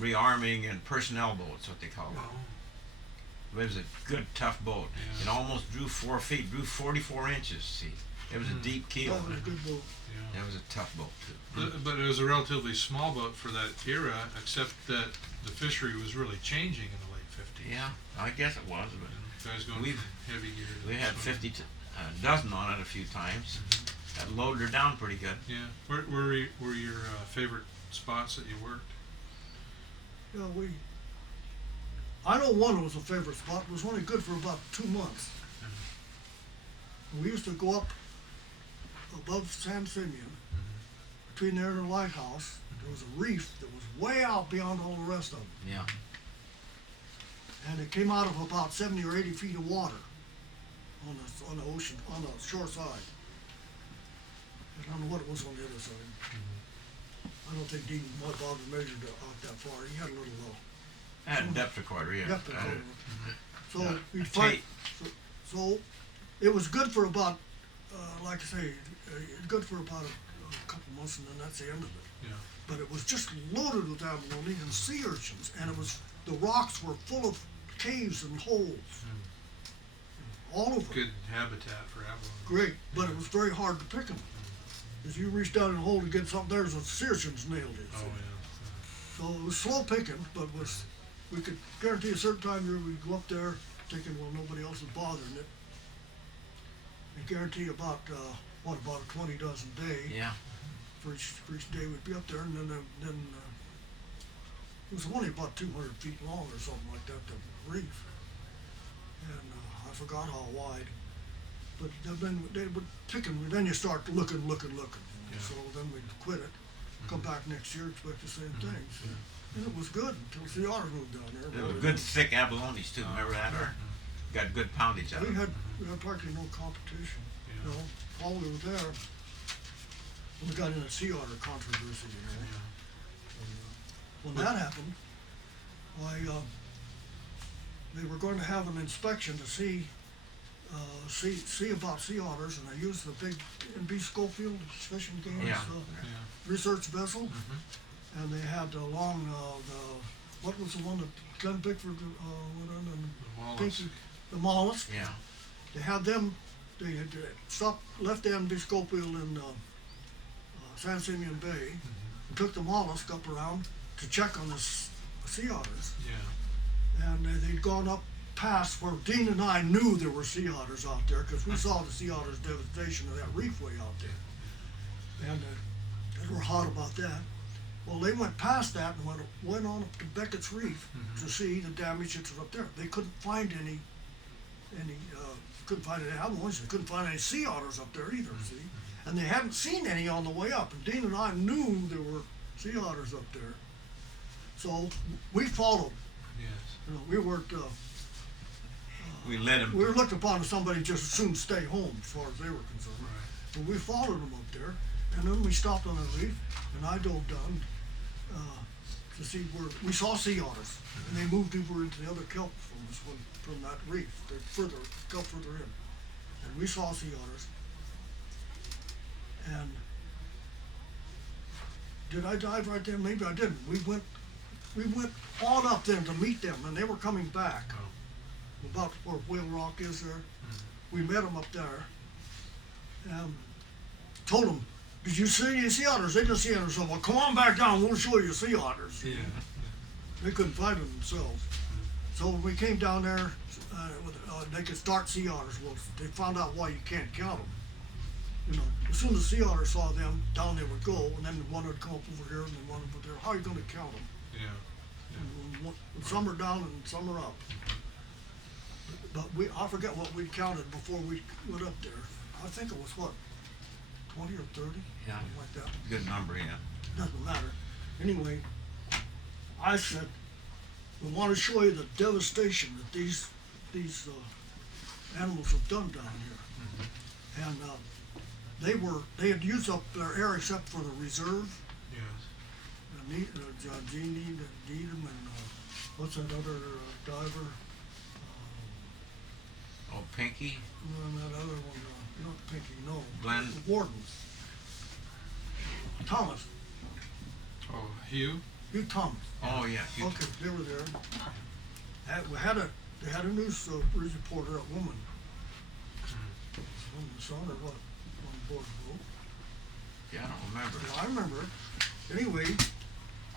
rearming and personnel boat, that's what they call it. Oh. It was a good, tough boat. Yeah. It almost drew 4 feet, drew 44 inches, see. It was a deep keel. That was a good boat. Yeah. It was a tough boat, too. But it was a relatively small boat for that era, except that the fishery was really changing in the late 50s. Yeah, I guess it was, but And guys going We've- from heavy gear to we had swimming. 50 dozen on it a few times. That loaded her down pretty good. Yeah. Where were your favorite spots that you worked? Yeah, I know one was a favorite spot. It was only good for about 2 months. We used to go up above San Simeon, between there and the lighthouse. There was a reef that was way out beyond all the rest of them. Yeah. And it came out of about 70 or 80 feet of water on the ocean, on the shore side. I don't know what it was on the other side. I don't think Dean bothered measured it out that far. He had a little I had a depth recorder, yeah. depth of I had cover. So Yeah. we'd fight. tape. So it was good for about, like I say, good for about a couple months, and then that's the end of it. Yeah. But it was just loaded with abalone and sea urchins, and the rocks were full of caves and holes, all over. Good habitat for abalone. Great, but it was very hard to pick them. If you reached down in a hole to get something, there's a sea urchins nailed it. Oh yeah. So it was slow picking, but we could guarantee a certain time here we'd go up there thinking, well, nobody else is bothering it. And guarantee about a 20 dozen a day. Yeah. For each day we'd be up there, and then it was only about 200 feet long or something like that, the reef. And I forgot how wide. But then they would pick them, then you start looking. Yeah. So then we'd quit it, come back next year, expect the same things. And it was good until sea otter moved down there. There were good thick abalones, too. Remember that? Art? Got good poundage out of We it. had practically no competition. Yeah. You know, while we were there, we got in a sea otter controversy, you know. Yeah. When that happened, they were going to have an inspection to see about sea otters, and they used the big N.B. Schofield Fishing Games Yeah. Yeah. research vessel, and they had along what was the one that Glenn Bickford went on, and The walrus. Pinky, the mollusk. Yeah. They had them. They had left the N.B. Schofield in San Simeon Bay, and took the mollusk up around to check on the sea otters. Yeah. And they'd gone up past where Dean and I knew there were sea otters out there, because we saw the sea otters' devastation of that reefway out there. And they were hot about that. Well, they went past that and went on up to Beckett's Reef to see the damage that was up there. They couldn't find any abalones. They couldn't find any sea otters up there either, see? And they hadn't seen any on the way up. And Dean and I knew there were sea otters up there. So we followed. Yes. You know, we weren't, We let him. we were looked upon as somebody just as soon stay home as far as they were concerned. Right. But we followed them up there, and then we stopped on the reef, and I dove down to see where we saw sea otters, and they moved over into the other kelp from us from that reef. They're kelp further in, and we saw sea otters. And did I dive right there? Maybe I didn't. We went on up then to meet them, and they were coming back. Oh. About where Whale Rock is there. We met them up there. And told them, did you see any sea otters? They didn't see any. So, well, come on back down, we'll show you sea otters. Yeah. They couldn't find them themselves. So when we came down there, they could start sea otters. Well, they found out why you can't count them. You know, as soon as the sea otters saw them, down they would go, and then one would come up over here, and then one over there. How are you going to count them? Yeah. And some are down and some are up. But I forget what we counted before we went up there. I think it was what, 20 or 30? Yeah. Something like that. Good number, yeah. Doesn't matter. Anyway, I said, we want to show you the devastation that these animals have done down here. And they had used up their air except for the reserve. Yes. Gene Needham and what's that other diver? Oh, Pinky? And that other one, not Pinky, no. Glenn? Wardens. Thomas. Oh, Hugh? Hugh Thomas. Oh, yeah. Okay, they were there. They had a news reporter, a woman. From the Sun or what? On board the boat. Yeah, I don't remember. Well, I remember it. Anyway,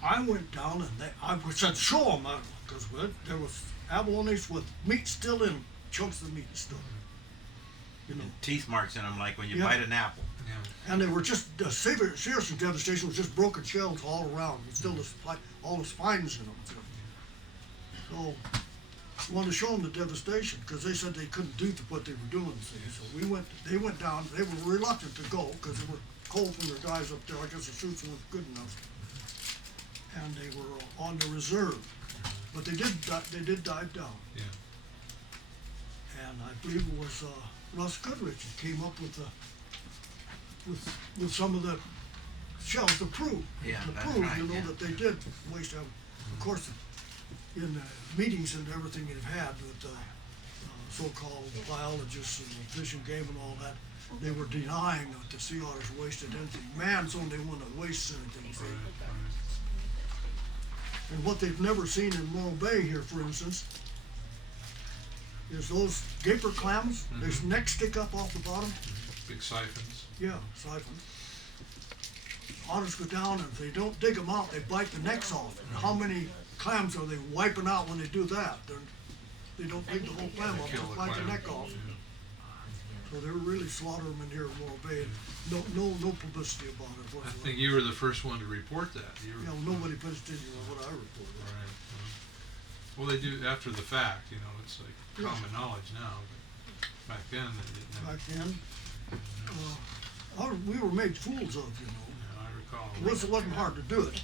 I went down and I said, show them, because there was abalones with meat still in them, chunks of meat still. You know, Teeth marks in them like when you Yeah. bite an apple. Yeah. and they were just, serious devastation was just broken shells all around, with still all the spines in them. So, I wanted to show them the devastation, because they said they couldn't do what they were doing, see. So they went down, they were reluctant to go, because they were cold from their guys up there, I guess the suits weren't good enough. And they were on the reserve, but they did dive down. Yeah. And I believe it was Russ Goodrich that came up with some of the shells to prove, Yeah, to that's prove, right, you know, yeah. that they did waste them. Of course, in the meetings and everything they've had with so-called biologists and the Fish and Game and all that, they were denying that the sea otters wasted anything. Man's the only one that wastes anything. See? And what they've never seen in Morro Bay here, for instance, is those gaper clams. Their necks stick up off the bottom. Big siphons. Yeah, siphons. Otters go down, and if they don't dig them out, they bite the necks off. And how many clams are they wiping out when they do that? They don't dig the whole clam off, Kill just the bite the clam. neck off. Yeah. So they were really slaughtering them in here in Morro Bay. No publicity about it I whatsoever. think you were the first one to report that. You were, Yeah, well, nobody pays attention to what I reported. Right. Well, they do after the fact, you know, it's like Yeah. common knowledge now, but back then they didn't have, Back then, we were made fools of, you know. I recall. It wasn't hard to do it,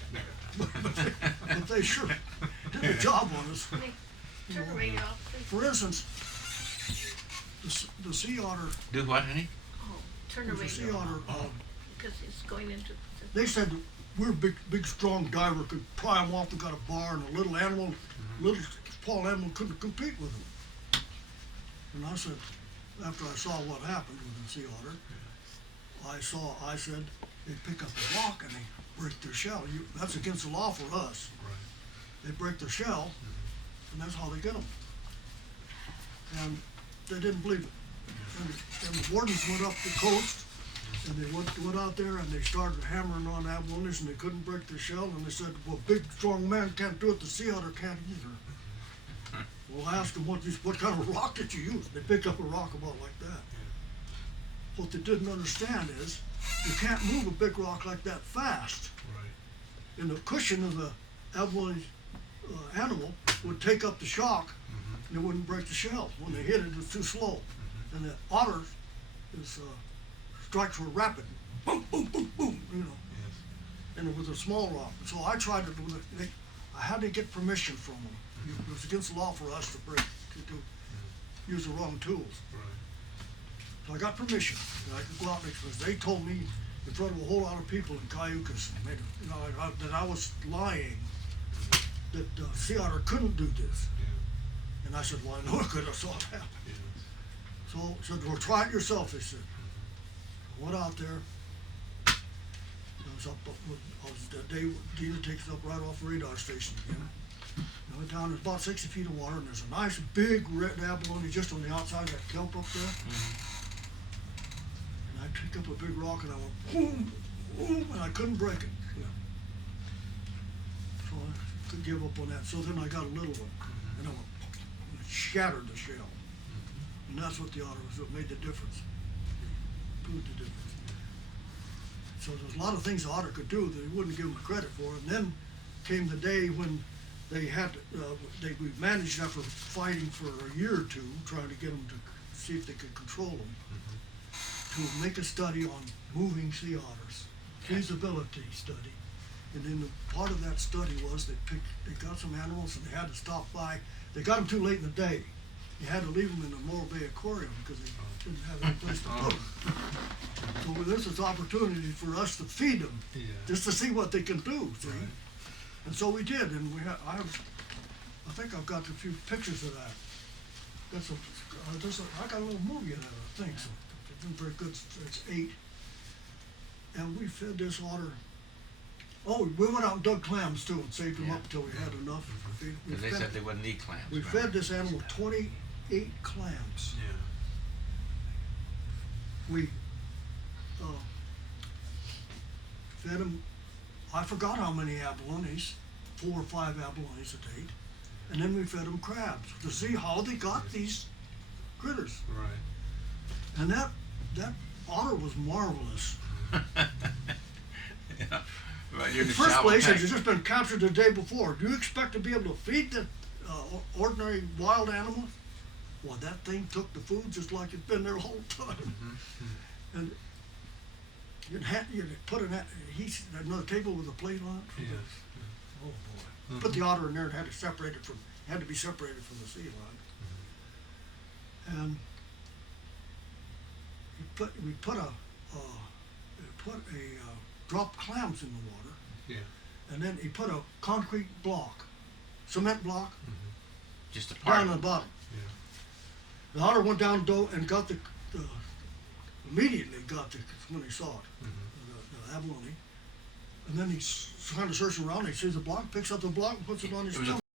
but they sure did a job on us. You Turn the know, radio off, please. for instance, the sea otter, Do what, honey? Oh, turn the the sea radio otter, off, because it's going into. they said that we're big, strong diver, could pry them off, we got a bar, and a little animal, little small animal couldn't compete with them. And I said, after I saw what happened with the sea otter, I said, they pick up a rock and they break their shell. That's against the law for us. Right. They break their shell, and that's how they get them. And they didn't believe it. And the wardens went up the coast, and they went out there and they started hammering on abalones, and they couldn't break their shell. And they said, "Well, big strong man can't do it. The sea otter can't either." Well, I asked them what kind of rock did you use? They picked up a rock about like that. What they didn't understand is you can't move a big rock like that fast. Right. And the cushion of the abalone animal would take up the shock, and it wouldn't break the shell. When they hit it, it's too slow. And the otter strikes were rapid, boom, boom, boom, boom, you know. Yes. And it was a small rock. So I tried to do it. I had to get permission from them. It was against the law for us to use the wrong tools. Right. So I got permission. And I could go out because they told me in front of a whole lot of people in Cayucas, that I was lying, that sea otter couldn't do this. Yeah. And I said, well, I know I could. I saw it happen. Yes. So I said, well, try it yourself, they said. I went out there. I was up, the day Dina takes it up right off the radar station again. I went down, there's about 60 feet of water, and there's a nice big red abalone just on the outside of that kelp up there. And I picked up a big rock and I went boom, boom, and I couldn't break it. So I could give up on that. So then I got a little one, and I went, and it shattered the shell. And that's what the otter was, what made the difference. Proved the difference. So there's a lot of things the otter could do that he wouldn't give him credit for. And then came the day when they had, we managed after fighting for a year or two, trying to get them to see if they could control them, to make a study on moving sea otters, feasibility study. And then the part of that study was they got some animals and they had to stop by. They got them too late in the day. You had to leave them in the Morro Bay Aquarium because they didn't have any place to put them. So this is opportunity for us to feed them, Yeah. just to see what they can do, see? Right. And so we did, and I think I've got a few pictures of that. I got a little movie of that, I think, so it's been very good. It's 8. And we fed this otter. Oh, we went out and dug clams too and saved them Yeah. up until we had enough. Because they said they wouldn't eat clams. We remember? fed this animal 28 clams. Yeah. We fed him, I forgot how many abalones, 4 or 5 abalones a date, and then we fed them crabs to see how they got these critters. Right. And that otter was marvelous. Yeah. Right, In you're the the first shallow place, it tank. had just been captured the day before. Do you expect to be able to feed the ordinary wild animal? Well, that thing took the food just like it'd been there the whole time. And you'd put another table with a plate on it. Yes. Oh boy! Put the otter in there and had to be separated from the sea line. And we put dropped clams in the water, Yeah. and then he put a concrete block, cement block, Just a down part. on the bottom. Yeah. The otter went down and got immediately when he saw it, the abalone, and then he's kind of searching around. He sees the block, picks up the block, and puts it on his It was a stomach.